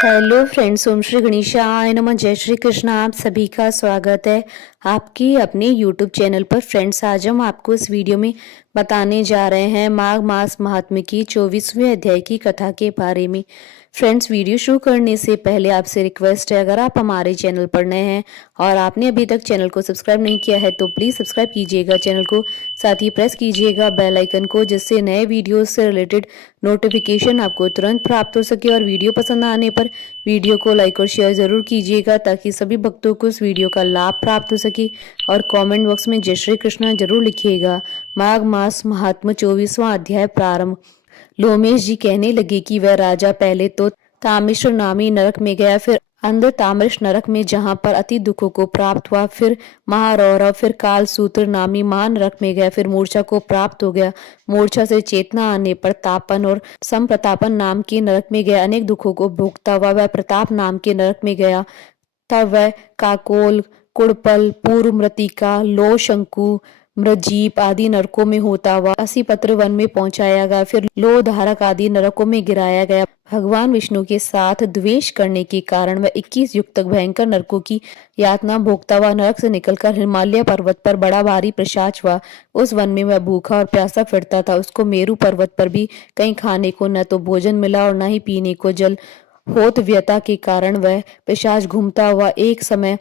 Hello friends, ओम श्री गणेशाय नमः। जय श्री कृष्ण। आप सभी का स्वागत है आपकी अपने यूट्यूब चैनल पर। फ्रेंड्स, आज हम आपको इस वीडियो में बताने जा रहे हैं माघ मास महात्म्य की 24वें अध्याय की कथा के बारे में। फ्रेंड्स, वीडियो शुरू करने से पहले आपसे रिक्वेस्ट है, अगर आप हमारे चैनल पर नए हैं और आपने अभी तक चैनल को सब्सक्राइब नहीं किया है तो प्लीज़ सब्सक्राइब कीजिएगा चैनल को, साथ ही प्रेस कीजिएगा बेल आइकन को, जिससे नए वीडियोस से रिलेटेड नोटिफिकेशन आपको तुरंत प्राप्त हो सके। और वीडियो पसंद आने पर वीडियो को लाइक और शेयर ज़रूर कीजिएगा ताकि सभी भक्तों को इस वीडियो का लाभ प्राप्त हो सके। और कमेंट बॉक्स में जय श्री कृष्ण जरूर लिखिएगा। माघ मास महात्म्य 24वां अध्याय प्रारंभ। लोमेश जी कहने लगे कि वह राजा पहले तो तामिश्र नामी नरक में गया, फिर अंध ताम्रश नरक में जहां पर अति दुखों को प्राप्त हुआ, फिर महारौरव, फिर काल सूत्र नामी महानरक में गया, फिर मूर्छा को प्राप्त हो गया। मूर्छा से चेतना आने पर तापन और संप्रतापन नाम के नरक में गया। अनेक दुखों को भोगता हुआ वह प्रताप नाम के नरक में गया। तब वह काकोल, कुड़पल, पूर्व मृतिका, लो शंकु, मृजीप आदि नरकों में होता हुआ असीपत्र वन में पहुंचाया गया, फिर लो धारक आदि नरकों में गिराया गया। भगवान विष्णु के साथ द्वेष करने के कारण वह 21 युग तक भयंकर नरकों की यातना भोगता हुआ नरक से निकलकर हिमालय पर्वत पर बड़ा भारी प्रशाच हुआ। उस वन में वह भूखा और प्यासा फिरता था। उसको मेरु पर्वत पर भी कहीं खाने को न तो भोजन मिला और न ही पीने को जल। होत व्यथा के कारण वह पिशाच घूमता हुआ एक समय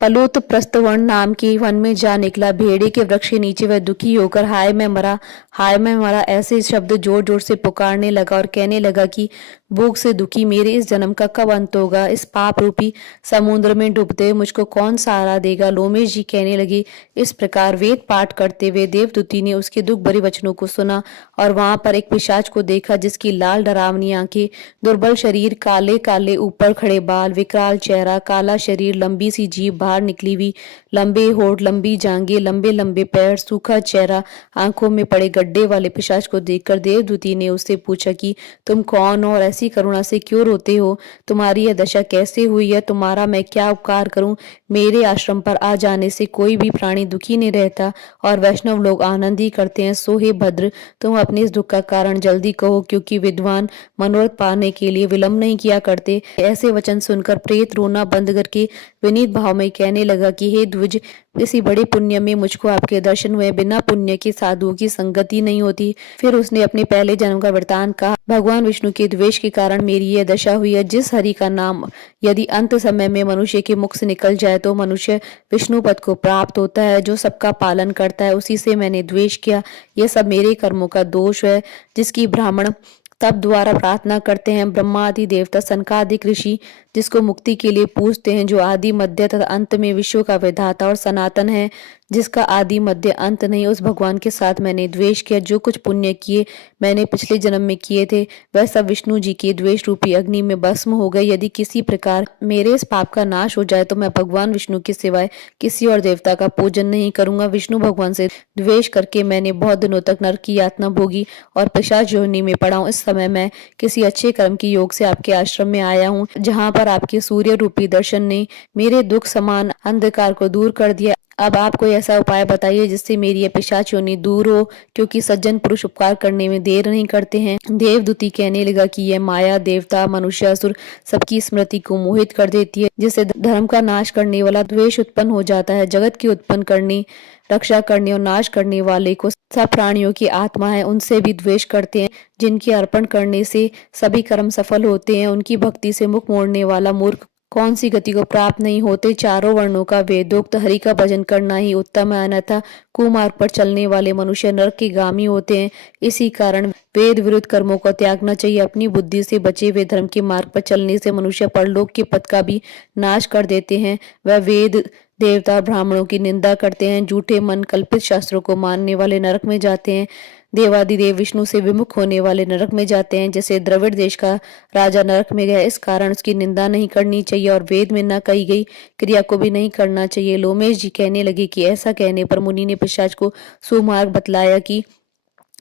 पलूत प्रस्थवन नाम के वन में जा निकला। भेड़े के वृक्ष के नीचे वह दुखी होकर हाय मैं मरा, हाय मैं मरा ऐसे शब्द जोर जोर से पुकारने लगा और कहने लगा कि भूख से दुखी मेरे इस जन्म का कब अंत होगा। इस पाप रूपी समुद्र में डूबते हुए मुझको कौन सहारा देगा। लोमेश जी कहने लगे। इस प्रकार वेद पाठ करते हुए देवदूती ने उसके दुख भरे वचनों को सुना और वहां पर एक पिशाच को देखा, जिसकी लाल डरावनी आंखें, दुर्बल शरीर, काले काले ऊपर खड़े बाल, विकराल चेहरा, काला शरीर, लंबी सी जीभ बाहर निकली हुई, लंबे होठ, लंबी जांघें, लंबे लंबे पैर, सूखा चेहरा, आंखों में पड़े गड्ढे वाले पिशाच को देखकर देवदूती ने उससे पूछा कि तुम कौन हो और ऐसी करुणा से क्यों रोते हो। तुम्हारी यह दशा कैसे हुई है। तुम्हारा मैं क्या उपकार करूं। मेरे आश्रम पर आ जाने से कोई भी प्राणी दुखी नहीं रहता और वैष्णव लोग आनंद ही करते हैं। सो हे भद्र, तुम अपने इस दुख का कारण जल्दी कहो, क्योंकि विद्वान मनोरथ पाने के लिए विलंब नहीं किया करते। ऐसे वचन सुनकर प्रेत रोना बंद करके विनीत भाव में कहने लगा कि हे द्विज, किसी बड़े पुण्य में मुझको आपके दर्शन हुए, बिना पुण्य के साधुओं की संगति नहीं होती। फिर उसने अपने पहले जन्म का वृतांत कहा। भगवान विष्णु के द्वेष के कारण मेरी यह दशा हुई है। जिस हरि का नाम यदि अंत समय में मनुष्य के मुख से निकल जाए तो मनुष्य विष्णु पद को प्राप्त होता है। जो सबका पालन करता है उसी से मैंने द्वेष किया। यह सब मेरे कर्मों का दोष है, जिसकी ब्राह्मण तप द्वारा प्रार्थना करते हैं। ब्रह्मा आदि देवता, सनकादिक ऋषि जिसको मुक्ति के लिए पूजते हैं, जो आदि मध्य तथा अंत में विश्व का विधाता और सनातन है, जिसका आदि मध्य अंत नहीं, उस भगवान के साथ मैंने द्वेष किया। जो कुछ पुण्य किए मैंने पिछले जन्म में किए थे वह सब विष्णु जी के द्वेष रूपी अग्नि में भस्म हो गए। यदि किसी प्रकार मेरे इस पाप का नाश हो जाए तो मैं भगवान विष्णु के सिवाय किसी और देवता का पूजन नहीं करूंगा। विष्णु भगवान से द्वेष करके मैंने बहुत दिनों तक नरक की यातना भोगी और पिशाच योनि में पड़ा हूँ। इस समय मैं किसी अच्छे कर्म की योग से आपके आश्रम में आया हूँ, जहाँ पर आपके सूर्य रूपी दर्शन ने मेरे दुख समान अंधकार को दूर कर दिया। अब आप कोई ऐसा उपाय बताइए जिससे मेरी यह पिशाच योनि दूर हो, क्योंकि सज्जन पुरुष उपकार करने में देर नहीं करते हैं। देवदूती कहने लगा कि यह माया, देवता, मनुष्य, असुर सबकी स्मृति को मोहित कर देती है, जिससे धर्म का नाश करने वाला द्वेष उत्पन्न हो जाता है। जगत की उत्पन्न करने, रक्षा करने और नाश करने वाले को सब प्राणियों की आत्मा है, उनसे भी द्वेष करते हैं। जिनके अर्पण करने से सभी कर्म सफल होते हैं, उनकी भक्ति से मुख मोड़ने वाला मूर्ख कौन सी गति को प्राप्त नहीं होते। चारों वर्णों का वेदोक्त हरि का भजन करना ही उत्तम है, अन्यथा कुमार्ग पर चलने वाले मनुष्य नरक के गामी होते हैं। इसी कारण वेद विरुद्ध कर्मों को त्यागना चाहिए। अपनी बुद्धि से बचे हुए धर्म के मार्ग पर चलने से मनुष्य परलोक के पद का भी नाश कर देते हैं। वह वेद, देवता, ब्राह्मणों की निंदा करते हैं, झूठे मन कल्पित शास्त्रों को मानने वाले नरक में जाते हैं। देवादिदेव विष्णु से विमुख होने वाले नरक में जाते हैं। जैसे द्रविड़ देश का राजा नरक में गया, इस कारण उसकी निंदा नहीं करनी चाहिए और वेद में न कही गई क्रिया को भी नहीं करना चाहिए। लोमेश जी कहने लगे कि ऐसा कहने पर मुनि ने पिशाच को सुमार्ग बतलाया कि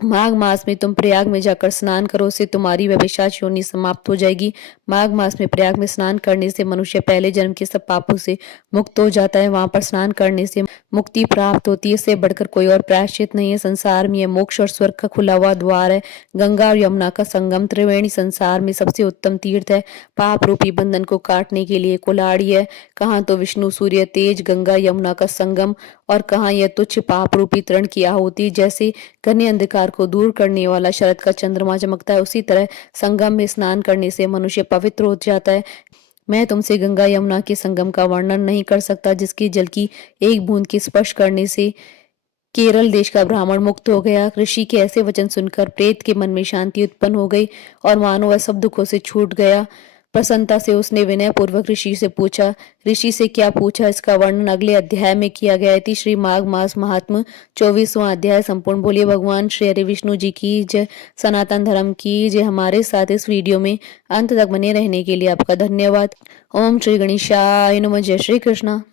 माघ मास में तुम प्रयाग में जाकर स्नान करो, उससे तुम्हारी व्यभिचार योनि समाप्त हो जाएगी। माघ मास में प्रयाग में स्नान करने से मनुष्य पहले जन्म के सब पापों से मुक्त हो जाता है। वहां पर स्नान करने से मुक्ति प्राप्त होती है। इससे बढ़कर कोई और प्रायश्चित नहीं है संसार में। यह मोक्ष और स्वर्ग का खुला हुआ द्वार है। गंगा और यमुना का संगम त्रिवेणी संसार में सबसे उत्तम तीर्थ है। पाप रूपी बंधन को काटने के लिए कुल्हाड़ी है। कहाँ तो विष्णु सूर्य तेज, गंगा यमुना का संगम, और कहाँ यह तुच्छ पाप रूपी तृण की आहुति। जैसे घने अंधकार को दूर करने वाला शरद का चंद्रमा चमकता है, उसी तरह संगम में स्नान करने से मनुष्य पवित्र हो जाता है। मैं तुमसे गंगा यमुना के संगम का वर्णन नहीं कर सकता, जिसके जल की एक बूंद के स्पर्श करने से केरल देश का ब्राह्मण मुक्त हो गया। ऋषि के ऐसे वचन सुनकर प्रेत के मन में शांति उत्पन्न हो गई और मानो वह सब दुखों से छूट गया। प्रसन्नता से उसने विनय पूर्वक ऋषि से पूछा। ऋषि से क्या पूछा, इसका वर्णन अगले अध्याय में किया गया थी। श्री माघ मास महात्म 24वां अध्याय संपूर्ण। बोलिए भगवान श्री हरि विष्णु जी की जय, सनातन धर्म की जय। हमारे साथ इस वीडियो में अंत तक बने रहने के लिए आपका धन्यवाद। ओम श्री गणेशाय नमः। जय श्री कृष्णा।